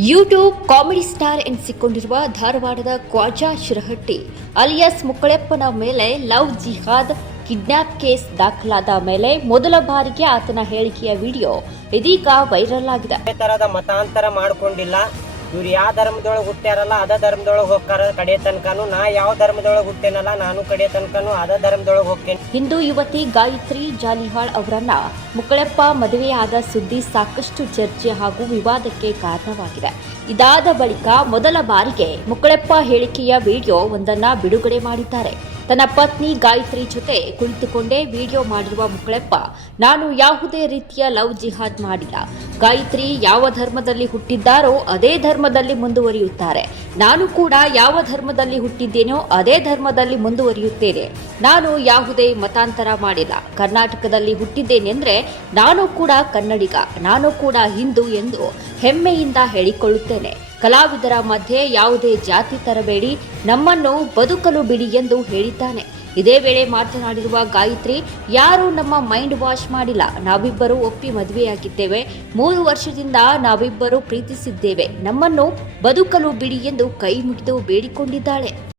YouTube comedy star ಎನಿಸಿಕೊಂಡಿರುವ ಧಾರವಾಡದ Khawaja Shirahatti, alias ಮುಕ್ಕಳೆಪ್ಪನ ಮೇಲೆ ಲವ್ ಜಿಹಾದ್, ಕಿಡ್ನಾಪ್ ಕೇಸ್ ದಾಖಲಾದ ಮೇಲೆ ಮೊದಲ ಬಾರಿಗೆ ಆತನ ಹೇಳಿಕೆಯ ವಿಡಿಯೋ ಇದೀಗ ವೈರಲ್ ಆಗಿದೆ. ತರದ ಮತಾಂತರ ಮಾಡ್ಕೊಂಡಿಲ್ಲ. ಇವ್ರು ಯಾವ ಧರ್ಮದೊಳಗೆ ಹುಟ್ಟ್ಯಾರಲ್ಲ ಅದ ಧರ್ಮದೊಳಗೆ ಹೋಗ್ತಾರ ಕಡೆ ತನಕನು, ನಾ ಯಾವ ಧರ್ಮದೊಳಗೆ ಹುಟ್ಟೇನಲ್ಲ ನಾನು ಕಡೆ ತನಕನು ಅದ ಧರ್ಮದೊಳಗೆ ಹೋಗ್ತೇನೆ. ಹಿಂದೂ ಯುವತಿ ಗಾಯತ್ರಿ ಜಾಲಿಹಾಳ್ ಅವರನ್ನ ಮುಕ್ಕಳಪ್ಪ ಮದುವೆಯಾದ ಸುದ್ದಿ ಸಾಕಷ್ಟು ಚರ್ಚೆ ಹಾಗೂ ವಿವಾದಕ್ಕೆ ಕಾರಣವಾಗಿದೆ. ಇದಾದ ಬಳಿಕ ಮೊದಲ ಬಾರಿಗೆ ಮುಕ್ಕಳಪ್ಪ ಹೇಳಿಕೆಯ ವಿಡಿಯೋ ಒಂದನ್ನ ಬಿಡುಗಡೆ ಮಾಡಿದ್ದಾರೆ. ತನ್ನ ಪತ್ನಿ ಗಾಯತ್ರಿ ಜೊತೆ ಕುಳಿತುಕೊಂಡೇ ವಿಡಿಯೋ ಮಾಡಿರುವ ಮುಕ್ಕಳಪ್ಪ, ನಾನು ಯಾವುದೇ ರೀತಿಯ ಲವ್ ಜಿಹಾದ್ ಮಾಡಿಲ್ಲ. ಗಾಯತ್ರಿ ಯಾವ ಧರ್ಮದಲ್ಲಿ ಹುಟ್ಟಿದ್ದಾರೋ ಅದೇ ಧರ್ಮದಲ್ಲಿ ಮುಂದುವರಿಯುತ್ತಾರೆ. ನಾನು ಕೂಡ ಯಾವ ಧರ್ಮದಲ್ಲಿ ಹುಟ್ಟಿದ್ದೇನೋ ಅದೇ ಧರ್ಮದಲ್ಲಿ ಮುಂದುವರಿಯುತ್ತೇನೆ. ನಾನು ಯಾವುದೇ ಮತಾಂತರ ಮಾಡಿಲ್ಲ. ಕರ್ನಾಟಕದಲ್ಲಿ ಹುಟ್ಟಿದ್ದೇನೆಂದ್ರೆ ನಾನು ಕೂಡ ಕನ್ನಡಿಗ, ನಾನು ಕೂಡ ಹಿಂದೂ ಎಂದು ಹೆಮ್ಮೆಯಿಂದ ಹೇಳಿಕೊಳ್ಳುತ್ತೇನೆ. ಕಲಾವಿದರ ಮಧ್ಯೆ ಯಾವುದೇ ಜಾತಿ ತರಬೇಡಿ, ನಮ್ಮನ್ನು ಬದುಕಲು ಬಿಡಿ ಎಂದು ಹೇಳಿದ್ದಾನೆ. ಇದೇ ವೇಳೆ ಮಾತನಾಡಿರುವ ಗಾಯತ್ರಿ, ಯಾರು ನಮ್ಮ ಮೈಂಡ್ ವಾಶ್ ಮಾಡಿಲ್ಲ. ನಾವಿಬ್ಬರೂ ಒಪ್ಪಿ ಮದುವೆಯಾಗಿದ್ದೇವೆ. ಮೂರು ವರ್ಷದಿಂದ ನಾವಿಬ್ಬರು ಪ್ರೀತಿಸಿದ್ದೇವೆ. ನಮ್ಮನ್ನು ಬದುಕಲು ಬಿಡಿ ಎಂದು ಕೈ ಮುಗಿದು ಬೇಡಿಕೊಂಡಿದ್ದಾಳೆ.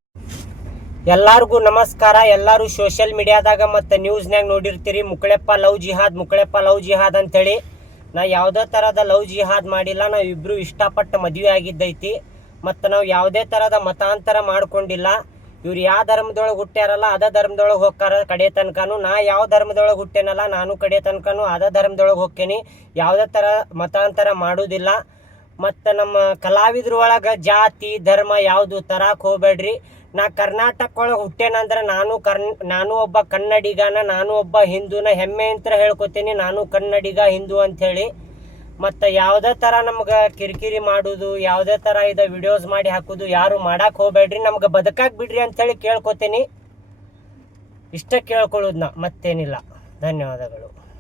ಎಲ್ಲಾರ್ಗೂ ನಮಸ್ಕಾರ. ಎಲ್ಲರೂ ಸೋಷಿಯಲ್ ಮೀಡಿಯಾದಾಗ ಮತ್ತು ನ್ಯೂಸ್ನಾಗ ನೋಡಿರ್ತೀರಿ. ಮುಕ್ಕಳೆಪ್ಪ ಲವ್ ಜಿಹಾದ್ ಮುಕ್ಕಳೆಪ್ಪ ಲವ್ ಜಿಹಾದ್ ಅಂತೇಳಿ. ನಾ ಯಾವುದೇ ಥರದ ಲವ್ ಜಿಹಾದ್ ಮಾಡಿಲ್ಲ. ನಾವು ಇಬ್ಬರು ಇಷ್ಟಪಟ್ಟು ಮದುವೆ ಆಗಿದ್ದೈತಿ. ಮತ್ತು ನಾವು ಯಾವುದೇ ಥರದ ಮತಾಂತರ ಮಾಡ್ಕೊಂಡಿಲ್ಲ. ಇವ್ರು ಯಾವ ಧರ್ಮದೊಳಗೆ ಹುಟ್ಟ್ಯಾರಲ್ಲ ಅದ ಧರ್ಮದೊಳಗೆ ಹೋಗ್ತಾರ ಕಡೆ ತನಕನು, ನಾ ಯಾವ ಧರ್ಮದೊಳಗೆ ಹುಟ್ಟೇನಲ್ಲ ನಾನು ಕಡೆ ತನಕನು ಅದ ಧರ್ಮದೊಳಗೆ ಹೋಗ್ತೇನೆ ಯಾವುದೇ ಥರ ಮತಾಂತರ ಮಾಡೋದಿಲ್ಲ. ಮತ್ತು ನಮ್ಮ ಕಲಾವಿದ್ರ ಒಳಗೆ ಜಾತಿ, ಧರ್ಮ ಯಾವುದು ತರಕ್ಕೆ ಹೋಗ್ಬೇಡ್ರಿ ನಾ ಕರ್ನಾಟಕ ಒಳಗೆ ಹುಟ್ಟೇನಂದ್ರೆ ನಾನು ಕರ್ನ್, ನಾನು ಒಬ್ಬ ಕನ್ನಡಿಗನ, ನಾನು ಒಬ್ಬ ಹಿಂದೂನ ಹೆಮ್ಮೆ ಅಂತ ಹೇಳ್ಕೊತೀನಿ, ನಾನು ಕನ್ನಡಿಗ, ಹಿಂದೂ ಅಂಥೇಳಿ ಮತ್ತು ಯಾವುದೇ ಥರ ನಮ್ಗೆ ಕಿರಿಕಿರಿ ಮಾಡೋದು, ಯಾವುದೇ ಥರ ಇದು ವಿಡಿಯೋಸ್ ಮಾಡಿ ಹಾಕೋದು, ಯಾರು ಮಾಡಕ್ಕೆ ಹೋಗ್ಬೇಡ್ರಿ, ನಮ್ಗೆ ಬದುಕಾಕ್ ಬಿಡ್ರಿ ಅಂಥೇಳಿ ಕೇಳ್ಕೊತೀನಿ. ಇಷ್ಟ ಕೇಳ್ಕೊಳ್ಳೋದು ನಾ ಮತ್ತೇನಿಲ್ಲ. ಧನ್ಯವಾದಗಳು.